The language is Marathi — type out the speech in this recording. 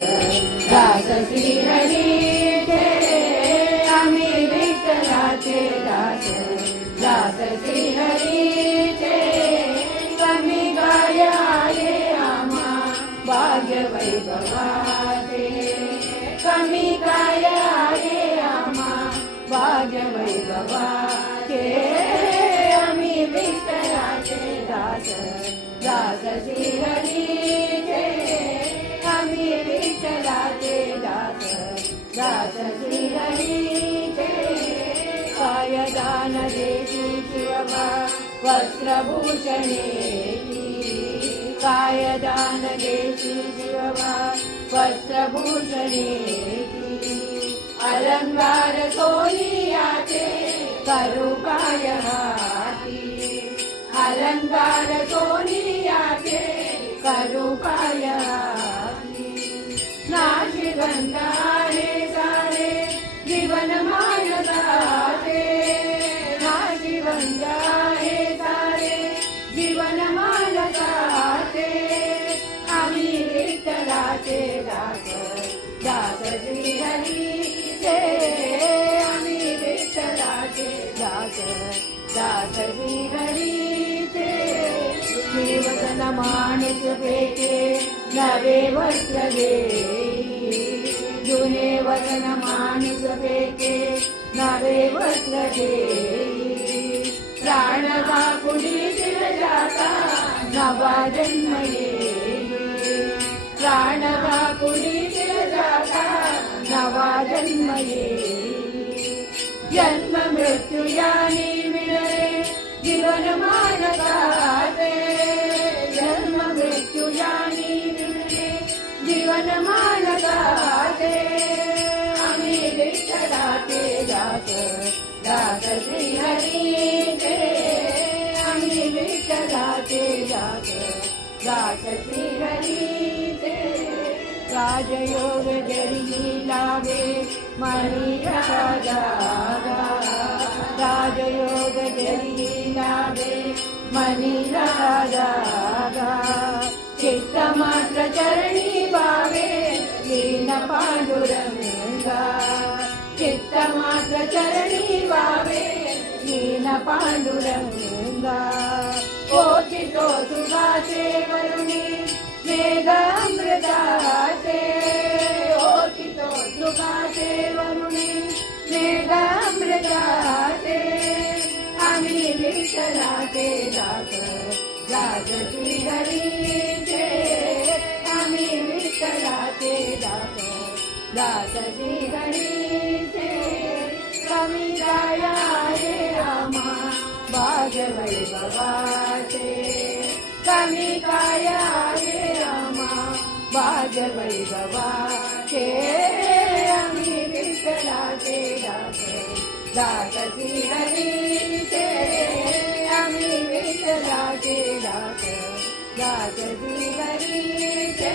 दास श्रीहरीचे आम्ही विठ्ठलाचे दास. दास श्रीहरीचे कमी काय आहे आम्हा भाग्य वैभवाचे. कमी काय आहे आम्हा भाग्य वैभवाचे. आम्ही विठ्ठलाचे दास. दास श्रीहरीचे आम्ही विठ्ठलाचे दास. दास श्रीहरीचे कायदान देशी शिवबा वस्त्रभूषणेची. कायदान देशी शिवबा वस्त्रभूषणेची. अलंकार सोनियाचे करू काय हाती. अलंकार सोनियाचे करू काय हाती. नाशिवंत आहे सारे जीवन मानसाचे. नाशिवंत आहे सारे जीवन मानसाचे. आम्ही विठ्ठलाचे दास. दास श्रीहरीचे आम्ही विठ्ठलाचे दास. दास श्रीहरीचे श्रीवदन माणूस पेटे नवे वस्त्र देई. जुने वदन माणूस पेटे नवे वस्त्र देई. प्राण कुडीतील जाता नवा जन्म येई. प्राण कुडीतील जाता नवा जन्म येई. जन्म मृत्यू यानी मिळणे जीवन मानसाचे. जन्म मृत्यू यानी मिळणे जीवन मानसाचे. आम्ही विठ्ठलाचे दास. दास श्रीहरीचे आम्ही विठ्ठलाचे दास. दास श्रीहरीचे राजयोग जरी लागे मणी राजा. राजयोग जरी लागे मणी राजा. चित्त मात्र चरणी भावे लीन पांडुरंगा. चित्त मात्र चरणी भावे लीन पांडुरंगा. ओचितो सुखाचे वरुणी मेघ अमृताचे. ओचितो सुखाचे वरुणी मेघ अमृताचे. आम्ही विठ्ठलाचे दास. दास श्रीहरीचे आम्ही विठ्ठलाचे दास. दास श्रीहरीचे कमी काय आहे आम्हा भाग्य वैभवाचे. कमी काय आहे आम्हा भाग्य वैभवाचे. आम्ही विठ्ठलाचे दास. दास श्रीहरीचे आम्ही विठ्ठलाचे दास. दास श्रीहरीचे